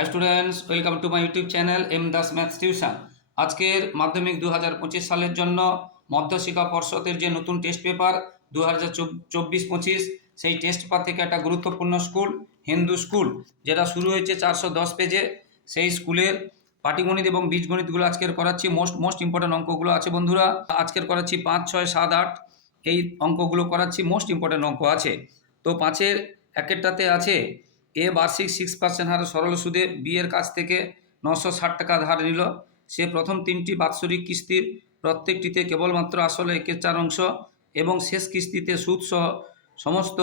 Hi students welcome to my YouTube channel M Das maths tuition আজকের মাধ্যমিক দু হাজার পঁচিশ সালের জন্য মধ্যশিক্ষা পর্ষদের যে নতুন টেস্ট পেপার দু হাজার সেই টেস্ট পেপার থেকে একটা গুরুত্বপূর্ণ স্কুল হিন্দু স্কুল যেটা শুরু হয়েছে চারশো দশ পেজে সেই স্কুলের পাটিগণিত এবং বীজগণিতগুলো আজকের করাচ্ছি। মোস্ট মোস্ট ইম্পর্টেন্ট অঙ্কগুলো আছে বন্ধুরা। আজকের করাচ্ছি পাঁচ, ছয়, সাত, আট। এই অঙ্কগুলো করাচ্ছি। মোস্ট ইম্পর্টেন্ট অঙ্ক আছে। তো পাঁচের একেরটাতে আছে এ বার্ষিক সিক্স পার্সেন্ট হারে সরল সুদে বিয়ের কাছ থেকে নশো ষাট টাকা ধার নিল। সে প্রথম তিনটি বাৎসরিক কিস্তির প্রত্যেকটিতে কেবলমাত্র আসলে একের চার অংশ এবং শেষ কিস্তিতে সুদ সহ সমস্ত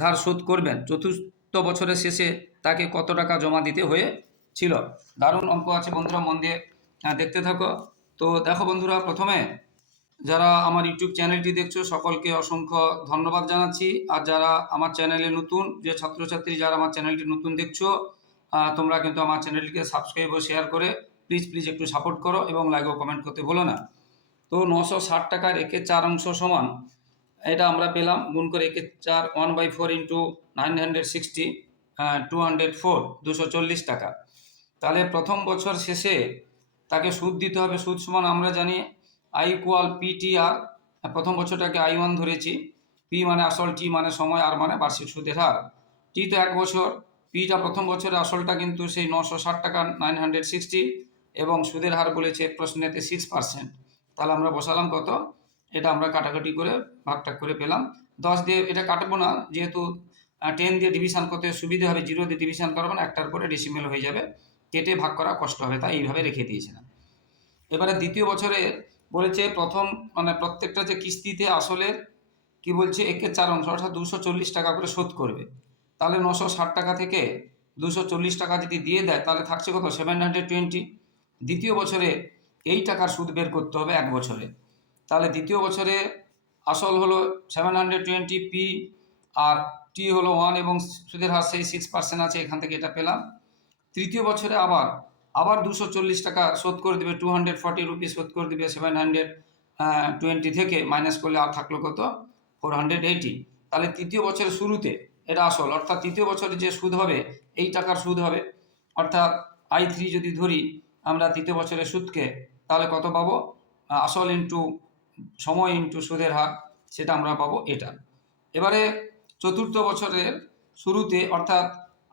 ধার শোধ করবেন। চতুর্থ বছরের শেষে তাকে কত টাকা জমা দিতে হয়েছিল? দারুণ অঙ্ক আছে বন্ধুরা, মন দিয়ে দেখতে থাকো। তো দেখো বন্ধুরা, প্রথমে যারা আমার ইউটিউব চ্যানেলটি দেখছ, সকলকে অসংখ্য ধন্যবাদ জানাচ্ছি। আর যারা আমার চ্যানেলে নতুন, যে ছাত্রছাত্রী যারা আমার চ্যানেলটি নতুন দেখছ তোমরা কিন্তু আমার চ্যানেলটিকে সাবস্ক্রাইব ও শেয়ার করে প্লিজ প্লিজ একটু সাপোর্ট করো এবং লাইক ও কমেন্ট করতে ভুলো না। তো নশো ষাট টাকার একে চার অংশ সমান, এটা আমরা পেলাম, গুণ করে একে চার one by four into nine hundred sixty two hundred four দুশো চল্লিশ টাকা। তাহলে প্রথম বছর শেষে তাকে সুদ দিতে হবে, সুদ সমান আমরা জানি আই ইকুয়াল পিটিআর প্রথম বছরটাকে আই ওয়ান ধরেছি। পি মানে আসল টি মানে সময় আর মানে বার্ষিক সুদের হার। টি তো এক বছর পিটা প্রথম বছরের আসলটা কিন্তু সেই নশো ষাট টাকা নাইন হান্ড্রেড সিক্সটি এবং সুদের হার বলেছে প্রশ্নেতে সিক্স পার্সেন্ট তাহলে আমরা বসালাম কত? এটা আমরা কাটাকাটি করে, ভাগটাগ করে পেলাম। দশ দিয়ে এটা কাটবো না, যেহেতু টেন দিয়ে ডিভিশন করতে সুবিধা হবে জিরো দিয়ে ডিভিশন করব না, একটার পরে ডেসিমেল হয়ে যাবে। কেটে ভাগ করা কষ্ট হবে, তাই এইভাবে রেখে দিয়েছিলাম। এবারে দ্বিতীয় বছরে বলেছে প্রথম মানে প্রত্যেকটা যে কিস্তিতে আসলের কি বলছে, একে চার অংশ, অর্থাৎ দুশো চল্লিশ টাকা করে শোধ করবে। তাহলে নশো ষাট টাকা থেকে দুশো চল্লিশ টাকা যদি দিয়ে দেয়, তাহলে থাকছে কত? সেভেন হান্ড্রেড টোয়েন্টি দ্বিতীয় বছরে এই টাকার সুদ বের করতে হবে এক বছরে। তাহলে দ্বিতীয় বছরে আসল হলো seven hundred twenty P R T হলো ওয়ান এবং সুদের হার সেই সিক্স পার্সেন্ট আছে, এখান থেকে এটা পেলাম। তৃতীয় বছরে আবার আবার দুশো চল্লিশ টাকা শোধ করে দেবে টু হান্ড্রেড ফর্টি রুপিস শোধ করে দেবে সেভেন হান্ড্রেড টোয়েন্টি থেকে মাইনাস করলে আর থাকল কত? ফোর হান্ড্রেড এইটি তাহলে তৃতীয় বছরের শুরুতে এটা আসল, অর্থাৎ তৃতীয় বছরে যে সুদ হবে, এই টাকার সুদ হবে। অর্থাৎ আই থ্রি যদি ধরি, আমরা তৃতীয় বছরের সুদকে তাহলে কত পাবো? আসল ইন্টু সময় ইন্টু সুদের হার, সেটা আমরা পাবো এটা। এবারে চতুর্থ বছরের শুরুতে, অর্থাৎ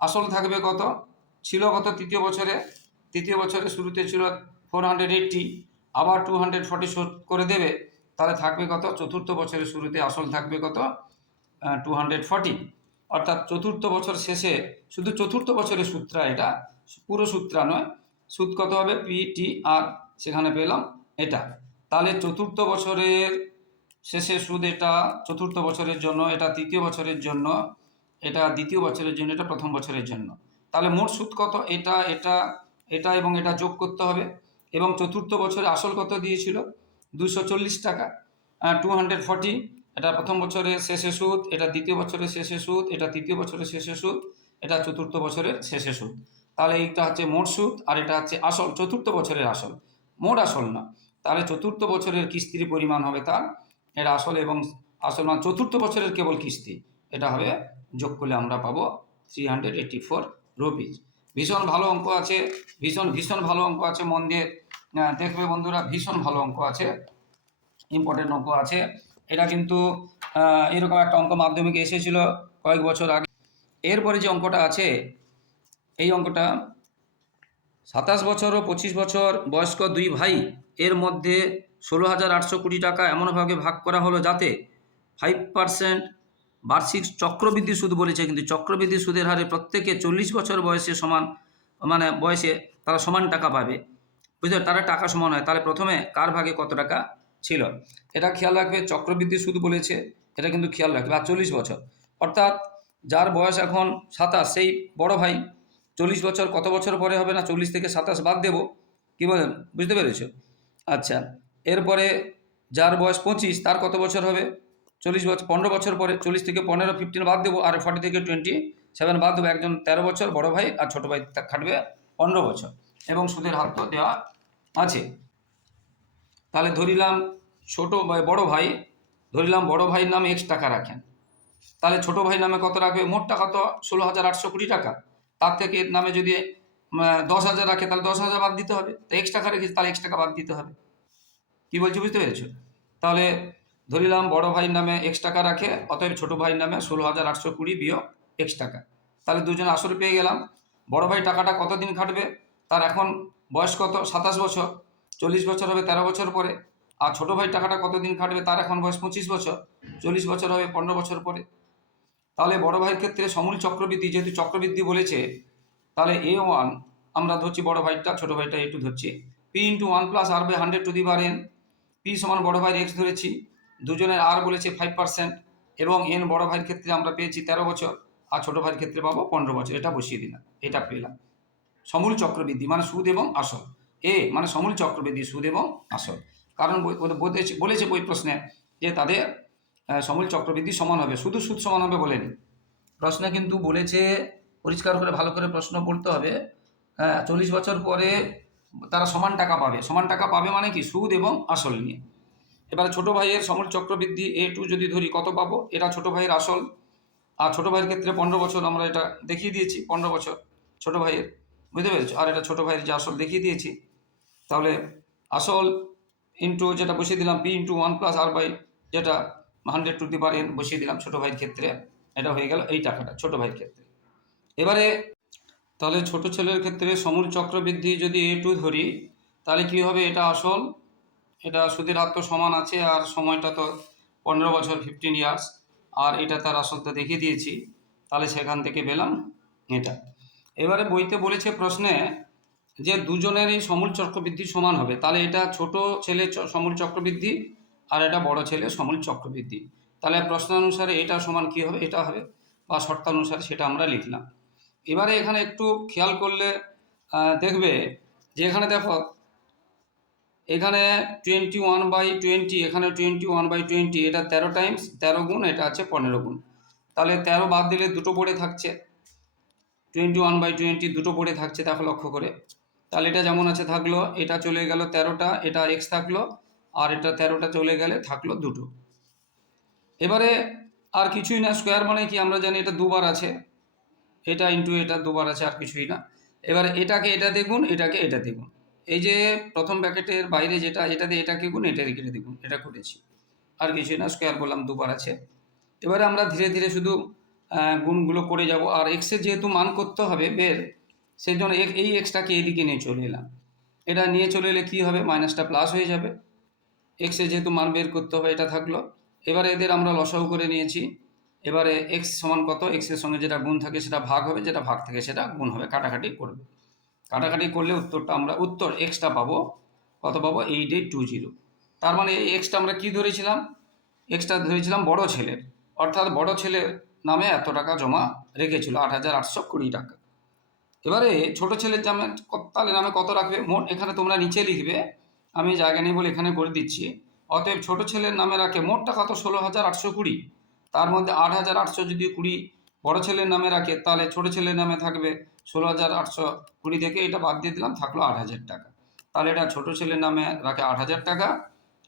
আসল থাকবে কত? ছিল কত তৃতীয় বছরে? তৃতীয় বছরের শুরুতে ছিল ফোর হান্ড্রেড এইট্টি আবার টু হান্ড্রেড ফর্টি শোধ করে দেবে। তাহলে থাকবে কত? চতুর্থ বছরের শুরুতে আসল থাকবে কত? টু হান্ড্রেড ফর্টি অর্থাৎ চতুর্থ বছর শেষে শুধু চতুর্থ বছরের সূত্রা এটা, পুরো সূত্রা নয়। সুদ কত হবে? পি টি আর সেখানে পেলাম এটা। তাহলে চতুর্থ বছরের শেষে সুদ এটা, চতুর্থ বছরের জন্য এটা, তৃতীয় বছরের জন্য এটা, দ্বিতীয় বছরের জন্য এটা, প্রথম বছরের জন্য। তাহলে মোট সুদ কত? এটা এটা এটা এবং এটা যোগ করতে হবে। এবং চতুর্থ বছরে আসল কত দিয়েছিল? দুশো চল্লিশ টাকা। টু হান্ড্রেড ফর্টি এটা প্রথম বছরের শেষে সুদ, এটা দ্বিতীয় বছরের শেষে সুদ, এটা তৃতীয় বছরের শেষে সুদ, এটা চতুর্থ বছরের শেষে সুদ। তাহলে এইটা হচ্ছে মোট সুদ আর এটা হচ্ছে আসল, চতুর্থ বছরের আসল। মোট আসল না। তাহলে চতুর্থ বছরের কিস্তির পরিমাণ হবে তার। এটা আসল এবং আসল মানে চতুর্থ বছরের কেবল কিস্তি। এটা হবে যোগ করলে আমরা পাবো three hundred eighty four rupees ভীষণ ভালো অঙ্ক আছে, ভীষণ ভীষণ ভালো অঙ্ক আছে মন দিয়ে দেখবে বন্ধুরা, ভীষণ ভালো অঙ্ক আছে ইম্পর্টেন্ট অঙ্ক আছে। এটা কিন্তু এরকম একটা অঙ্ক মাধ্যমিকে এসেছিল কয়েক বছর আগে। এরপরে যে অঙ্কটা আছে, এই অঙ্কটা সাতাশ বছর ও পঁচিশ বছর বয়স্ক দুই ভাই, এর মধ্যে ষোলো হাজার আটশো কোটি টাকা এমনভাবে ভাগ করা হলো যাতে ফাইভ পার্সেন্ট বার্ষিক চক্রবৃদ্ধি সুদ বলেছে, কিন্তু চক্রবৃদ্ধি সুদের হারে প্রত্যেকে চল্লিশ বছর বয়সে সমান মানে বয়সে তারা সমান টাকা পাবে। বুঝতে তারা টাকা সমান হয়। তাহলে প্রথমে কার ভাগে কত টাকা ছিল? এটা খেয়াল রাখবে, চক্রবৃদ্ধি সুদ বলেছে, এটা কিন্তু খেয়াল রাখবে। আর চল্লিশ বছর, অর্থাৎ যার বয়স এখন সাতাশ, সেই বড় ভাই চল্লিশ বছর কত বছর পরে হবে না? চল্লিশ থেকে সাতাশ বাদ দেবো। কী বলেন বুঝতে পেরেছ? আচ্ছা এরপরে যার বয়স পঁচিশ, তার কত বছর হবে? চল্লিশ বছর পনেরো বছর পরে, চল্লিশ থেকে পনেরো ফিফটিন বাদ দেবো, আর ফর্টি থেকে টোয়েন্টি সেভেন বাদ দেবো, একজন তেরো বছর বড় ভাই আর ছোটো ভাই খাটবে পনেরো বছর। এবং সুদের হার তো দেওয়া আছে। তাহলে ধরিলাম ছোট বড় ভাই ধরিলাম বড় ভাইয়ের নামে এক্স টাকা রাখেন। তাহলে ছোট ভাই নামে কত রাখবে? মোট টাকা তো ষোলো হাজার আটশো কুড়ি টাকা। তার থেকে এর নামে যদি দশ হাজার রাখে, তাহলে দশ হাজার বাদ দিতে হবে। তো এক্স টাকা রেখেছে, তাহলে এক্স টাকা বাদ দিতে হবে। কি বলছি বুঝতে পেরেছ? তাহলে ধরিলাম বড় ভাইয়ের নামে এক্স টাকা রাখে, অতএব ছোট ভাইয়ের নামে ষোলো হাজার আটশো কুড়ি বিয়োগ এক্স টাকা। তাহলে দুজন আসল পেয়ে গেলাম। বড় ভাই টাকাটা কতদিন খাটবে? তার এখন বয়স কত? সাতাশ বছর। চল্লিশ বছর হবে তেরো বছর পরে। আর ছোট ভাই টাকাটা কতদিন খাটবে? তার এখন বয়স পঁচিশ বছর। চল্লিশ বছর হবে পনেরো বছর পরে। তাহলে বড় ভাইয়ের ক্ষেত্রে সমূল চক্রবৃদ্ধি যেহেতু চক্রবৃদ্ধি বলেছে, তাহলে এ ওয়ান আমরা ধরছি বড় ভাইটা, ছোট ভাইটা এ টু ধরছি। P into one plus R by hundred to the power N P সমান বড় ভাইয়ের এক্স ধরেছি। দুজনের আর বলেছে ফাইভ পার্সেন্ট এবং এন বড় ভাইয়ের ক্ষেত্রে আমরা পেয়েছি তেরো বছর, আর ছোটো ভাইয়ের ক্ষেত্রে পাবো পনেরো বছর। এটা বসিয়ে দিলাম, এটা পেলাম। সমূল চক্রবৃদ্ধি মানে সুদ এবং আসল। এ মানে সমূল চক্রবৃদ্ধি, সুদ এবং আসল। কারণ বলেছে বই প্রশ্নে যে তাদের সমূল চক্রবৃদ্ধি সমান হবে। শুধু সুদ সমান হবে বলেনি। প্রশ্নে কিন্তু বলেছে, পরিষ্কার করে ভালো করে প্রশ্ন পড়তে হবে। হ্যাঁ চল্লিশ বছর পরে তারা সমান টাকা পাবে। সমান টাকা পাবে মানে কি? সুদ এবং আসল নিয়ে। এবারে ছোট ভাইয়ের সমূল চক্রবৃদ্ধি এ টু যদি ধরি, কত পাবো? এটা ছোট ভাইয়ের আসল। আর ছোট ভাইয়ের ক্ষেত্রে পনেরো বছর আমরা এটা দেখিয়ে দিয়েছি, পনেরো বছর ছোট ভাইয়ের। বুঝতে পেরেছ? আর এটা ছোট ভাইয়ের যে আসল দেখিয়ে দিয়েছি, তাহলে আসল ইন্টু যেটা বসিয়ে দিলাম P into one plus R by যেটা hundred to the power N বসিয়ে দিলাম ছোট ভাইয়ের ক্ষেত্রে, এটা হয়ে গেল এই টাকাটা ছোট ভাইয়ের ক্ষেত্রে। এবারে তাহলে ছোট ছেলের ক্ষেত্রে সমূল চক্রবৃদ্ধি যদি এ টু ধরি, তাহলে কি হবে? এটা আসল এটা সুদের হার তো সমান আছে আর সময়টা তো পনেরো বছর ফিফটিন ইয়ার্স আর এটা তার আসলটা দেখিয়ে দিয়েছি। তাহলে সেখান থেকে পেলাম এটা। এবারে বইতে বলেছে প্রশ্নে যে দুজনেরই সমূল চক্রবৃদ্ধি সমান হবে। তাহলে এটা ছোট ছেলে সমূল চক্রবৃদ্ধি আর এটা বড় ছেলে সমূল চক্রবৃদ্ধি। তাহলে প্রশ্ন অনুসারে এটা সমান কি হবে, এটা হবে বা শর্তানুসারে সেটা আমরা লিখলাম। এবারে এখানে একটু খেয়াল করলে দেখবে যে এখানে দেখো এখানে টোয়েন্টি ওয়ান বাই টোয়েন্টি এখানে টোয়েন্টি ওয়ান বাই টোয়েন্টি এটা তেরো টাইমস তেরো গুণ, এটা আছে পনেরো গুণ। তাহলে তেরো বাদ দিলে দুটো পড়ে থাকছে। টোয়েন্টি ওয়ান বাই টোয়েন্টি দুটো পড়ে থাকছে, দেখো লক্ষ্য করে। তাহলে এটা যেমন আছে থাকল, এটা চলে গেল তেরোটা, এটা এক্স থাকল, আর এটা তেরোটা চলে গেলে থাকল দুটো। এবারে আর কিছুই না স্কোয়ার মানে কি আমরা জানি এটা দুবার আছে। এটা ইন্টু এটা দুবার আছে, আর কিছুই না। এবারে এটাকে এটা দেখুন এটাকে এটা দেখুন এই যে প্রথম ব্যাকেটের বাইরে যেটা এটা দিয়ে এটাকে গুণ এটা রেখে দেখুন এটা করেছি। আর কিছুই না স্কোয়ার বললাম, দুবার আছে। এবারে আমরা ধীরে ধীরে শুধু গুণগুলো করে যাব। আর এক্সের যেহেতু মান করতে হবে বের সেই জন্য এই এক্সটাকে এদিকে নিয়ে চলে এলাম। এটা নিয়ে চলে এলে কী হবে? মাইনাসটা প্লাস হয়ে যাবে। এক্সে যেহেতু মান বের করতে হবে, এটা থাকল। এবারে এদের আমরা লসাউ করে নিয়েছি। এবারে এক্স সমান কত? এক্সের সঙ্গে যেটা গুণ থাকে, সেটা ভাগ হবে। যেটা ভাগ থাকে, সেটা গুণ হবে, কাটাকাটি করবে। কাটাকাটি করলে উত্তরটা আমরা, উত্তর এক্সটা পাবো, কত পাবো? এইট এইট টু জিরো তার মানে এই এক্সটা আমরা কী ধরেছিলাম? এক্সটা ধরেছিলাম বড় ছেলের। অর্থাৎ বড় ছেলের নামে এত টাকা জমা রেখেছিল, আট হাজার আটশো কুড়ি টাকা। এবারে ছোট ছেলের নামে, তাহলে নামে কত রাখবে? মোট এখানে তোমরা নিচে লিখবে, আমি জায়গা নেই বলে এখানে করে দিচ্ছি। অতএব ছোট ছেলের নামে রাখে মোট টাকা তো ষোলো হাজার আটশো কুড়ি। তার মধ্যে আট হাজার আটশো যদি কুড়ি বড় ছেলের নামে রাখে, তাহলে ছোট ছেলের নামে থাকবে ষোলো হাজার আটশো কুড়ি থেকে এটা বাদ দিয়ে দিলাম, থাকল আট হাজার টাকা। তাহলে এটা ছোট ছেলের নামে রাখে আট হাজার টাকা,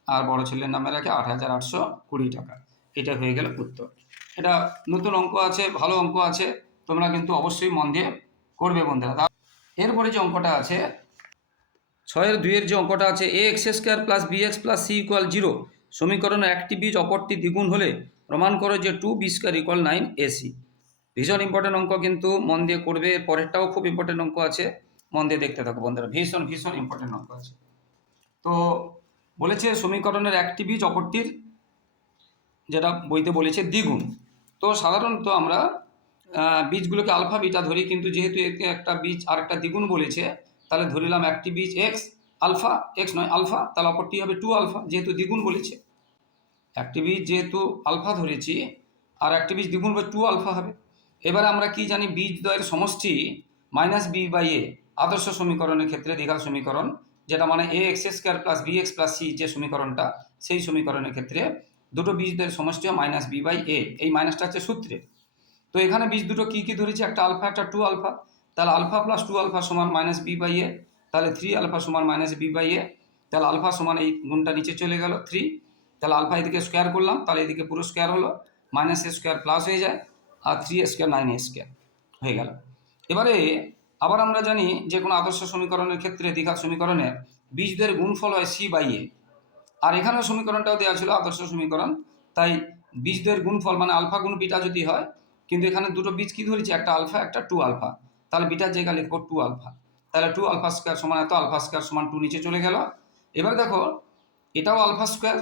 আর বড় ছেলের নামে রাখে আট হাজার আটশো কুড়ি টাকা। এটা হয়ে গেল উত্তর। এটা নতুন অঙ্ক আছে, ভালো অঙ্ক আছে, তোমরা কিন্তু অবশ্যই মন দিয়ে করবে বন্ধুরা। এরপরে যে অঙ্কটা আছে, ছয়ের দুইয়ের যে অঙ্কটা আছে, A X square plus B X plus C equal zero, সমীকরণের একটি বীজ অপরটি দ্বিগুণ হলে প্রমাণ করো যে two B square equal nine AC ভীষণ ইম্পর্টেন্ট অঙ্ক কিন্তু মন দিয়ে করবে পরেরটাও খুব ইম্পর্টেন্ট অঙ্ক আছে। মন দিয়ে দেখতে থাকো বন্ধুরা, ভীষণ ভীষণ ইম্পর্টেন্ট অঙ্ক আছে। তো বলেছে সমীকরণের একটি বীজ অপরটির, যেটা বইতে বলেছে দ্বিগুণ। তো সাধারণত আমরা বীজগুলোকে আলফা, বিটা ধরি, কিন্তু যেহেতু একটা বীজ আর একটা দ্বিগুণ বলেছে, তাহলে ধরিলাম একটি বীজ এক্স আলফা এক্স নয় আলফা, তাহলে অপরটি হবে টু আলফা, যেহেতু দ্বিগুণ বলেছে। একটি বীজ যেহেতু আলফা ধরেছি, আর একটি বীজ দ্বিগুণ বা টু আলফা হবে। এবারে আমরা কি জানি বীজ দ্বয়ের সমষ্টি মাইনাস বি বাই এ, আদর্শ সমীকরণের ক্ষেত্রে দ্বিঘাত সমীকরণ, যেটা মানে A X square plus B X plus C যে সমীকরণটা, সেই সমীকরণের ক্ষেত্রে দুটো বীজদের সমষ্টি মাইনাস বি বাই এ এই মাইনাসটা হচ্ছে সূত্রে। তো এখানে বীজ দুটো কী কী ধরেছি? একটা আলফা, একটা টু আলফা। তাহলে আলফা প্লাস টু আলফা সমান মাইনাস বি বাই এ তাহলে থ্রি আলফা সমান মাইনাস বি বাই এ তাহলে আলফা সমান এই গুণটা নিচে চলে গেল থ্রি তাহলে আলফা এদিকে স্কোয়ার করলাম, তাহলে এদিকে পুরো স্কোয়ার হলো, মাইনাস এ স্কোয়ার প্লাস হয়ে যায়। থ্রি স্কোয়ার নাইন স্কোয়ার হয়ে গেল। এবারে আবার আমরা জানি যে কোনো আদর্শ সমীকরণের ক্ষেত্রে দ্বিঘাত সমীকরণে বীজদের গুণফল হয় সি বাই এ আর এখানেও সমীকরণটাও দেওয়া ছিল আদর্শ সমীকরণ। তাই বীজদের গুণফল মানে আলফা গুণ বিটা যদি হয়, কিন্তু এখানে দুটো বীজ কি ধরেছি? একটা আলফা, একটা টু আলফা। তাহলে বিটার জায়গা লিখব টু আলফা। তাহলে টু আলফা স্কোয়ার সমান এত, আলফা স্কোয়ার সমান টু নিচে চলে গেল। এবার দেখো, এটাও alpha square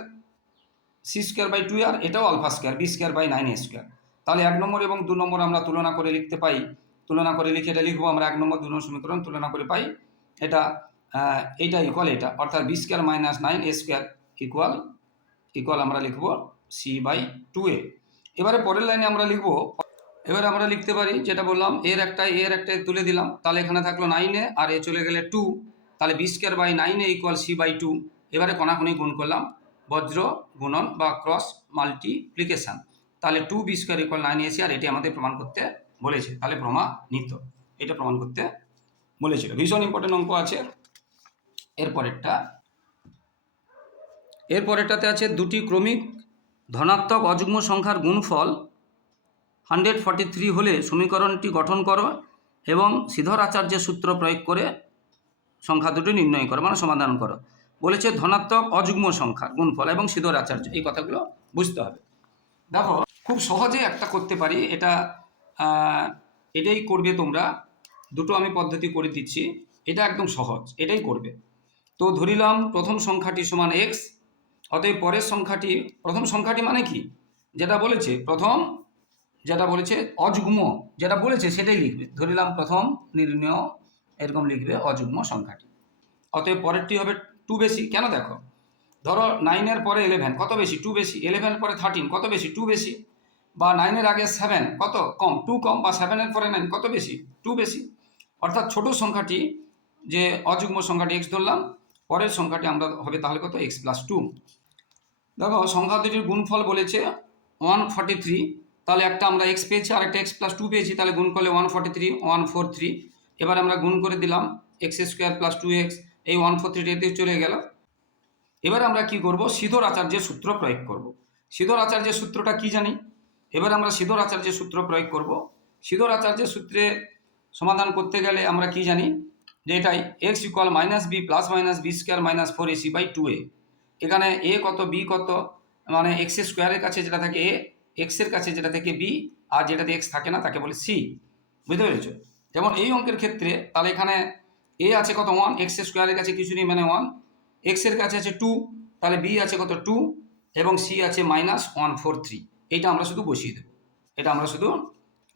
C square by two আর এটাও alpha square B square by nine square তাহলে এক নম্বর এবং দু নম্বর আমরা তুলনা করে লিখতে পাই। তুলনা করে লিখে এটা লিখব আমরা এক নম্বর, দু নম্বর সমীকরণ তুলনা করে পাই। এটা এইটা ইকুয়াল এটা। অর্থাৎ B square minus nine A square equal equal আমরা লিখব সি বাই টু এ এবারে পরের লাইনে আমরা লিখব, এবারে আমরা লিখতে পারি যেটা বললাম, এর একটা এর একটা তুলে দিলাম। তাহলে এখানে থাকল নাইনে আর এ চলে গেলে টু তাহলে বি স্কোয়ার বাই নাইনে ইকুয়াল সি বাই টু এবারে কণাকণি গুণ করলাম, বজ্র গুণন বা ক্রস মাল্টিপ্লিকেশন তাহলে two B square equal nine AC আর এটি আমাদের প্রমাণ করতে বলেছে। তাহলে প্রমাণিত এটা প্রমাণ করতে বলেছিল। ভীষণ ইম্পর্টেন্ট অঙ্ক আছে। এরপরেরটা এরপরেরটাতে আছে দুটি ক্রমিক ধনাত্মক অযুগ্ম সংখ্যার গুণফল। হান্ড্রেড ফর্টি থ্রি হলে সমীকরণটি গঠন করো এবং শ্রীধর আচার্যের সূত্র প্রয়োগ করে সংখ্যা দুটি নির্ণয় করো মানে সমাধান করো। বলেছে ধনাত্মক অযুগ্ম সংখ্যা গুণফল এবং শ্রীধর আচার্য। এই কথাগুলো বুঝতে হবে। দেখো, খুব সহজে একটা করতে পারি। এটা এটাই করবে তোমরা। দুটো আমি পদ্ধতি করে দিচ্ছি। এটা একদম সহজ। এটাই করবে। তো ধরিলাম প্রথম সংখ্যাটি সমান এক্স অতএব পরের সংখ্যাটি, প্রথম সংখ্যাটি মানে কি? যেটা বলেছে, প্রথম, যেটা বলেছে অযুগ্ম, যেটা বলেছে সেটাই লিখবে। ধরিলাম প্রথম নির্ণয়, এরকম লিখবে অযুগ্ম সংখ্যাটি। অতএব পরেরটি হবে টু বেশি। কেন দেখো? ধরো নাইনের পরে ইলেভেন কত বেশি? টু বেশি। ইলেভেনের পরে থার্টিন কত বেশি? টু বেশি। বা নাইনের আগে সেভেন কত? কম। টু কম বা সেভেনের পরে নাইন কত বেশি? টু বেশি। অর্থাৎ ছোট সংখ্যাটি যে অযুগ্ম সংখ্যাটি এক্স ধরলাম, পরের সংখ্যাটি আমরা হবে তাহলে কত? এক্স প্লাস টু দেখো, সংখ্যা দুটির গুণফল বলেছে ওয়ান ফর্টি থ্রি তাহলে একটা আমরা এক্স পেয়েছি, আর একটা এক্স প্লাস টু পেয়েছি। তাহলে গুণ করলে one forty three one four three এবার আমরা গুণ করে দিলাম X square plus two X এই ওয়ান ফোর থ্রিতে চলে গেল। এবার আমরা কি করব? সিধর আচার্যের সূত্র প্রয়োগ করব। সিধর আচার্যের সূত্রটা কি জানি? এবার আমরা সিধর আচার্যের সূত্র প্রয়োগ করব। সিধর আচার্যের সূত্রে সমাধান করতে গেলে আমরা কি জানি? যে এটাই X equal minus B plus minus B square minus four AC by two A এখানে এ কত বি কত? মানে এক্স স্কোয়ারের কাছে যেটা থাকে এ এক্সের কাছে যেটা থাকে বি আর যেটাতে এক্স থাকে না, তাকে বলে সি বুঝতে পেরেছ? যেমন এই অঙ্কের ক্ষেত্রে তাহলে এখানে এ আছে কত? ওয়ান এক্স স্কোয়ারের কাছে কিছু নেই মানে ওয়ান এক্সের কাছে আছে টু তাহলে বি আছে কত টু এবং সি আছে মাইনাস ওয়ান ফোর থ্রি এইটা আমরা শুধু বসিয়ে দেবো। এটা আমরা শুধু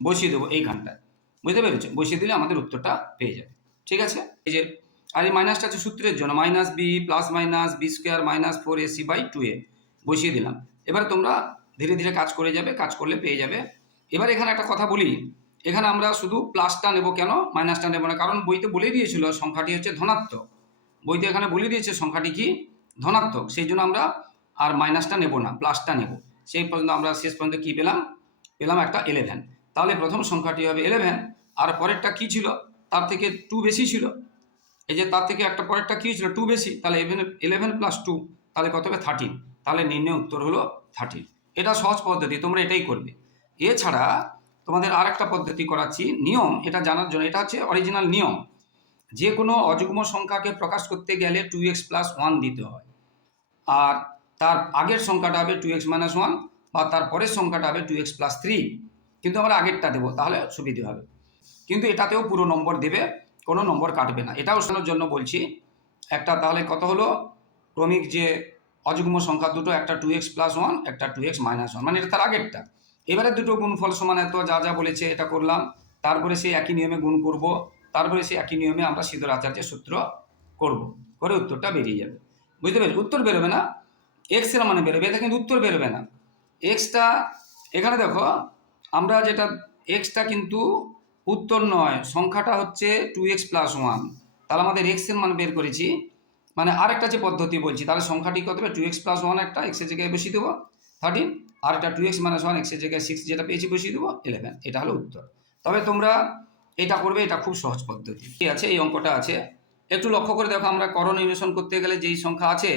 বসিয়ে দেবো এইখানটায়। বুঝতে পেরেছ? বসিয়ে দিলে আমাদের উত্তরটা পেয়ে যাবে। ঠিক আছে? এই যে, আর এই মাইনাসটা আছে সূত্রের জন্য। Minus B plus minus B square minus four A C by two A বসিয়ে দিলাম। এবার তোমরা ধীরে ধীরে কাজ করে যাবে, কাজ করলে পেয়ে যাবে। এবার এখানে একটা কথা বলি। এখানে আমরা শুধু প্লাসটা নেব কেন মাইনাসটা নেব না। কারণ বইতে বলে দিয়েছিল, সংখ্যাটি হচ্ছে ধনাত্মক। বইতে এখানে বলে দিয়েছে সংখ্যাটি কি? ধনাত্মক। সেই জন্য আমরা আর মাইনাসটা নেব না, প্লাসটা নেব। সেই পর্যন্ত আমরা শেষ পর্যন্ত কী পেলাম? পেলাম একটা ইলেভেন তাহলে প্রথম সংখ্যাটি হবে ইলেভেন আর পরেরটা কি ছিল? তার থেকে টু বেশি ছিল। এই যে তার থেকে একটা পরেরটা কী ছিল টু বেশি। তাহলে ইলেভেন ইলেভেন প্লাস টু তাহলে কত হবে? থার্টিন তাহলে নির্ণয় উত্তর হলো থার্টিন এটা সহজ পদ্ধতি, তোমরা এটাই করবে। এছাড়া তোমাদের আর একটা পদ্ধতি করাচ্ছি, নিয়ম। এটা জানার জন্য, এটা হচ্ছে অরিজিনাল নিয়ম। যে কোনো অযুগ্ম সংখ্যাকে প্রকাশ করতে গেলে টু এক্স প্লাস ওয়ান দিতে হয়। আর তার আগের সংখ্যাটা হবে টু এক্স মাইনাস ওয়ান বা তার পরের সংখ্যাটা হবে টু এক্স প্লাস থ্রি কিন্তু আমরা আগেরটা দেবো, তাহলে সুবিধে হবে। কিন্তু এটাতেও পুরো নম্বর দেবে, কোনো নম্বর কাটবে না। এটাও শোনার জন্য বলছি, একটা তাহলে কত হলো? ক্রমিক যে অযুগ্ম সংখ্যা দুটো, একটা টু এক্স প্লাস ওয়ান একটা টু এক্স মাইনাস ওয়ান মানে এটা তার আগেরটা। এবারে দুটো গুণফল সমান এত, যা যা বলেছে, এটা করলাম। তারপরে সেই একই নিয়মে গুণ করব। তারপরে সেই একই নিয়মে আমরা সিদ্ধর আচার্যের সূত্র করব। করে উত্তরটা বেরিয়ে যাবে। বুঝতে পেরেছি? উত্তর বেরোবে না। এক্সের মানে বেরোবে। এটা কিন্তু উত্তর বেরোবে না। এক্সটা এখানে দেখো, আমরা যেটা এক্সটা কিন্তু উত্তর নয়। সংখ্যাটা হচ্ছে টু এক্স প্লাস ওয়ান তাহলে আমাদের এক্সের মান বের করেছি। মানে আরেকটা যে পদ্ধতি বলছি, তাহলে সংখ্যাটি কত হবে? টু এক্স প্লাস ওয়ান একটা এক্সের জায়গায় বসিয়ে দেবো থার্টিন আর একটা টু এক্স মাইনাস ওয়ান এক্সের জায়গায় সিক্স যেটা পেয়েছি বসিয়ে দেবো ইলেভেন এটা হলো উত্তর। তবে তোমরা এটা করবে, এটা খুব সহজ পদ্ধতি। ঠিক আছে? এই অঙ্কটা আছে। একটু লক্ষ্য করে দেখো, আমরা করণ নিবেশন করতে গেলে যেই সংখ্যা আছে,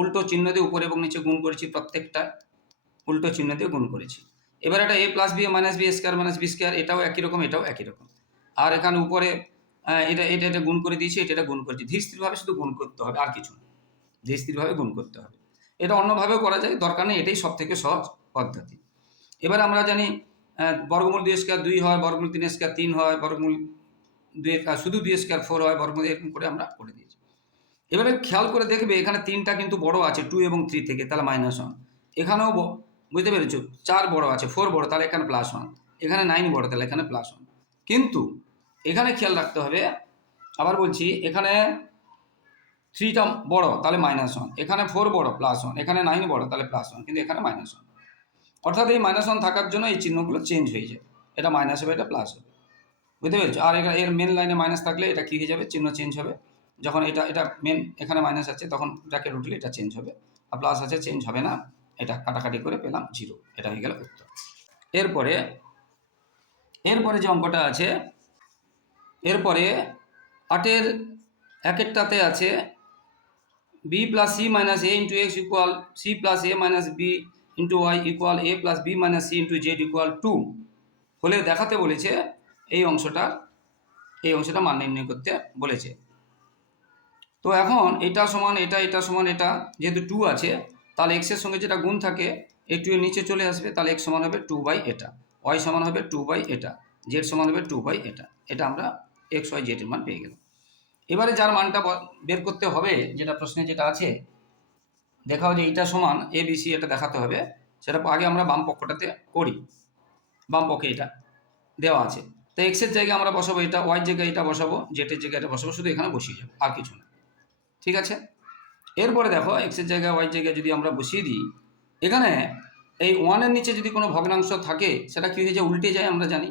উল্টো চিহ্ন দিয়ে উপরে এবং নিচে গুণ করেছি প্রত্যেকটা। উল্টো চিহ্ন দিয়ে গুণ করেছি। এবার এটা A plus B minus B square minus B square এটাও একই রকম, এটাও একই রকম। আর এখানে উপরে এটা এটা এটা গুণ করে দিয়েছি, এটা এটা গুণ করেছি। ধীর স্থিরভাবে শুধু গুণ করতে হবে, আর কিছু ধীর স্থিরভাবে গুণ করতে হবে। এটা অন্যভাবেও করা যায়, দরকার নেই, এটাই সব থেকে সহজ পদ্ধতি। এবার আমরা জানি বর্গমূল দুই স্কোয়ার দুই হয়, বর্গমূল তিন স্কোয়ার তিন হয়, বর্গমূল দুই শুধু দুই স্কোয়ার ফোর হয়, বর্গমূল এরকম করে আমরা করে দিয়েছি। এবারে খেয়াল করে দেখবে এখানে তিনটা কিন্তু বড় আছে টু এবং থ্রি থেকে, তাহলে মাইনাস ওয়ান এখানেও বুঝতে পেরেছ? চার বড় আছে ফোর বড়, তাহলে এখানে প্লাস ওয়ান এখানে নাইন বড়, তাহলে এখানে প্লাস ওয়ান কিন্তু এখানে খেয়াল রাখতে হবে, আবার বলছি, এখানে থ্রিটা বড়, তাহলে মাইনাস ওয়ান এখানে ফোর বড় প্লাস ওয়ান এখানে নাইন বড়, তাহলে প্লাস ওয়ান কিন্তু এখানে মাইনাস ওয়ান অর্থাৎ এই মাইনাস ওয়ান থাকার জন্য এই চিহ্নগুলো চেঞ্জ হয়ে যায়। এটা মাইনাস হবে, এটা প্লাস হবে। বুঝতে পেরেছ? আর এটা এর মেন লাইনে মাইনাস থাকলে এটা কী হয়ে যাবে? চিহ্ন চেঞ্জ হবে। যখন এটা এটা মেন এখানে মাইনাস আছে, তখন ব্র্যাকেট রুটলে এটা চেঞ্জ হবে। আর প্লাস আছে চেঞ্জ হবে না। এটা কাটাকাটি করে পেলাম জিরো এটা হয়ে গেল উত্তর। এরপরে এরপরে যে অঙ্কটা আছে, এরপরে আটের একেরটাতে আছে B plus C minus A into X equal C plus A minus B into Y equal A plus B minus C into Z equal two হলে দেখাতে বলেছে এই অংশটা এই অংশটা মান নির্ণয় করতে বলেছে। তো এখন এটা সমান, এটা এটা সমান, এটা যেহেতু টু আছে, তাহলে এক্সের সঙ্গে যেটা গুণ থাকে, এই টু এর নিচে চলে আসবে, তাহলে এক্স সমান হবে টু বাই এটা ওয়াই সমান হবে টু বাই এটা জেড সমান হবে টু বাই এটা এটা আমরা এক্স ওয়াই জেডের মান পেয়ে গেলাম। এবারে যার মানটা বের করতে হবে, যেটা প্রশ্নে যেটা আছে দেখাও যে এইটা সমান এ বি সি এটা দেখাতে হবে। সেটা আগে আমরা বাম পক্ষটাতে করি। বাম পক্ষে এটা দেওয়া আছে। তো এক্সের জায়গায় আমরা বসাবো এটা ওয়াই জায়গায় এটা বসাবো জেটের জায়গায় এটা বসাবো, শুধু এখানে বসিয়ে যাব, আর কিছু না। ঠিক আছে? এরপরে দেখো এক্সের জায়গায় ওয়াই জায়গায় যদি আমরা বসিয়ে দিই, এখানে এই ওয়ানের নিচে যদি কোনো ভগ্নাংশ থাকে, সেটা কী হয়ে যায়? উল্টে যায়, আমরা জানি।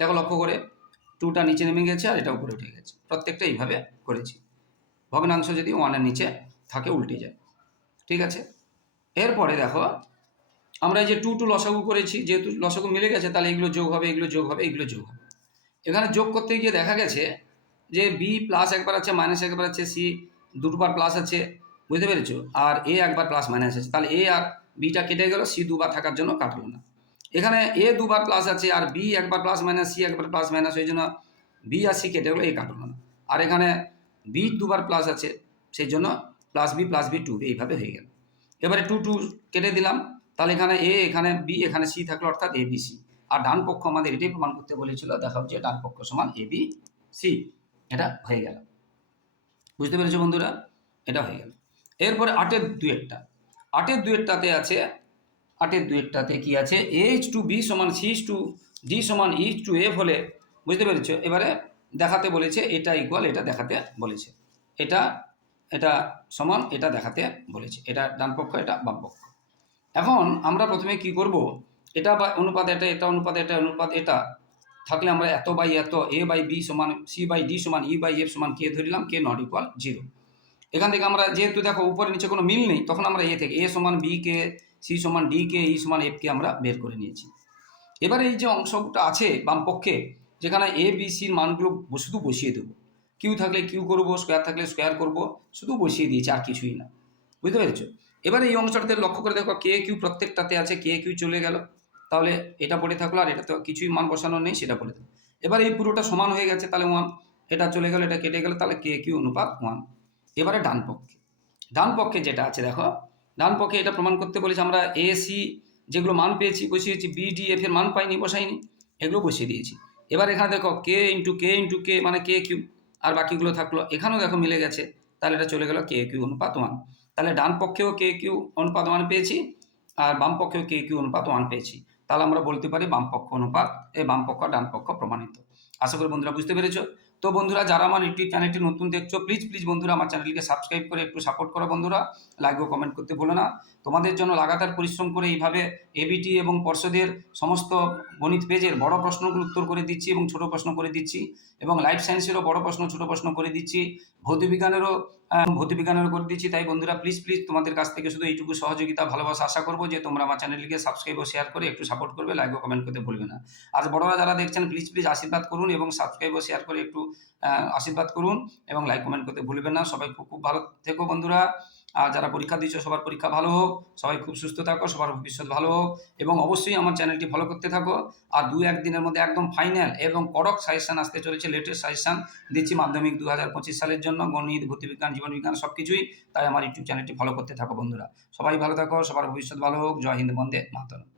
দেখো লক্ষ্য করে টুটা নিচে নেমে গেছে আর এটা উপরে উঠে গেছে। প্রত্যেকটা এইভাবে করেছি। ভগ্নাংশ যদি ওয়ানের নিচে থাকে, উল্টে যায়। ঠিক আছে? এরপরে দেখো, আমরা এই যে টু টু লসাগু করেছি, যেহেতু লসাগু মিলে গেছে, তাহলে এগুলো যোগ হবে, এগুলো যোগ হবে, এগুলো যোগ হবে। এখানে যোগ করতে গিয়ে দেখা গেছে যে বি প্লাস একবার আছে মাইনাস একবার আছে সি দুবার প্লাস আছে, বুঝতে পেরেছ? আর এ একবার প্লাস মাইনাস আছে। তাহলে এ আর বিটা কেটে গেল সি দুবার থাকার জন্য কাটলো না। এখানে এ দুবার প্লাস আছে, আর বি একবার প্লাস মাইনাস সি একবার প্লাস মাইনাস ওই জন্য বি আর সি কেটে গেলো এ কাটলো না। আর এখানে বি দুবার প্লাস আছে, সেই জন্য plus B plus B two এইভাবে হয়ে গেল। এবারে টু টু কেটে দিলাম। তাহলে এখানে এ এখানে বি এখানে সি থাকল অর্থাৎ এ বি সি আর ডান পক্ষ আমাদের এটাই প্রমাণ করতে বলেছিল দেখা হচ্ছে ডান পক্ষ সমান এ বি সি এটা হয়ে গেল। বুঝতে পেরেছ বন্ধুরা? এটা হয়ে গেল। এরপরে আটের দুয়েরটা। আটের দুয়েরটাতে আছে, আটের দুয়েরটাতে কি আছে? এইচ টু বি সমান সি টু ডি সমান ইচ টু এফ হলে, বুঝতে পেরেছ? এবারে দেখাতে বলেছে, এটা ইকুয়াল এটা দেখাতে বলেছে। এটা এটা সমান, এটা দেখাতে বলেছে। এটা ডান পক্ষ, এটা বাম পক্ষ। এখন আমরা প্রথমে কি করব? এটা বা অনুপাত এটা এটা অনুপাত এটা অনুপাত এটা। থাকলে আমরা এত বাই এত, এ বাই বি সমান, সি বাই ডি সমান, ই বাই এফ সমান কে ধরিলাম কে নট ইকুয়াল জিরো এখান থেকে আমরা যেহেতু দেখো উপরে নিচে কোনো মিল নেই, তখন আমরা এ থেকে, এ সমান বি কে, সি সমান ডি কে, ই সমান এফ কে আমরা বের করে নিয়েছি। এবারে এই যে অংশটা আছে বামপক্ষে যেখানে এ, বি সির মানগুলো শুধু বসিয়ে দেবো। কিউ থাকলে কিউ করব স্কোয়ার থাকলে স্কোয়ার করব, শুধু বসিয়ে দিয়েছি, আর কিছুই না। বুঝতে পেরেছ? এবারে এই অংশটাতে লক্ষ্য করে দেখো কে কিউ প্রত্যেকটাতে আছে কে কিউ চলে গেল। তাহলে এটা পড়ে থাকল, আর এটা তো কিছুই মান বসানো নেই, সেটা পড়ে থাকল। এবার এই পুরোটা সমান হয়ে গেছে, তাহলে ওয়ান এটা চলে গেল, এটা কেটে গেল, তাহলে কে কিউ অনুপাত ওয়ান এবারে ডান পক্ষে। ডান পক্ষে যেটা আছে, দেখো, ডান পক্ষে এটা প্রমাণ করতে বলেছে, আমরা এ সি যেগুলো মান পেয়েছি বসিয়েছি বি ডি এফ এর মান পাইনি, বসাইনি, এগুলো বসিয়ে দিয়েছি। এবার এখানে দেখো কে ইন্টু কে ইন্টু কে মানে কে কিউ আর বাকিগুলো থাকল। এখানেও দেখো মিলে গেছে। তাহলে এটা চলে গেল কে কিউ অনুপাত ওয়ান তাহলে ডান পক্ষেও কে কিউ অনুপাত ওয়ান পেয়েছি আর বাম পক্ষেও কে কিউ অনুপাত ওয়ান পেয়েছি। তাহলে আমরা বলতে পারি বাম পক্ষ অনুপাত এ বাম পক্ষ ডান পক্ষ প্রমাণিত। আশা করি বন্ধুরা বুঝতে পেরেছ? তো বন্ধুরা, যারা আমার ইউটিউব চ্যানেলটি নতুন দেখছ প্লিজ প্লিজ বন্ধুরা, আমার চ্যানেলকে সাবস্ক্রাইব করে একটু সাপোর্ট করো বন্ধুরা। লাইক ও কমেন্ট করতে ভুলো না। তোমাদের জন্য লাগাতার পরিশ্রম করে এইভাবে এবিটি এবং পর্ষদের সমস্ত গণিত পেজের বড় প্রশ্নগুলো উত্তর করে দিচ্ছি এবং ছোট প্রশ্ন করে দিচ্ছি এবং লাইফ সায়েন্সেরও বড় প্রশ্ন, ছোট প্রশ্ন করে দিচ্ছি। ভৌতবিজ্ঞানেরও ভৌতবিজ্ঞানেরও করে দিচ্ছি। তাই বন্ধুরা প্লিজ প্লিজ তোমাদের কাছ থেকে শুধু এইটুকু সহযোগিতা, ভালোবাসা আশা করব যে তোমরা আমার চ্যানেলকে সাবস্ক্রাইব ও শেয়ার করে একটু সাপোর্ট করবে লাইক ও কমেন্ট করতে ভুলবে না। আর বড়রা যারা দেখছেন প্লিজ প্লিজ আশীর্বাদ করুন এবং সাবস্ক্রাইব ও শেয়ার করে একটু আশীর্বাদ করুন এবং লাইক কমেন্ট করতে ভুলবেন না। সবাই খুব খুব ভালো থেকো বন্ধুরা। আর যারা পরীক্ষা দিচ্ছ সবার পরীক্ষা ভালো হোক, সবাই খুব সুস্থ থাকো, সবার ভবিষ্যৎ ভালো হোক এবং অবশ্যই আমার চ্যানেলটি ফলো করতে থাকো। আর দু একদিনের মধ্যে একদম ফাইনাল এবং কড়ক সাজেশান আসতে চলেছে লেটেস্ট সাজেশান দিচ্ছি মাধ্যমিক দু হাজার পঁচিশ সালের জন্য, গণিত, ভৌতিবিজ্ঞান জীবনবিজ্ঞান সব কিছুই তাই আমার ইউটিউব চ্যানেলটি ফলো করতে থাকো বন্ধুরা। সবাই ভালো থাকো, সবার ভবিষ্যৎ ভালো হোক। জয় হিন্দ, বন্দে মাতরম।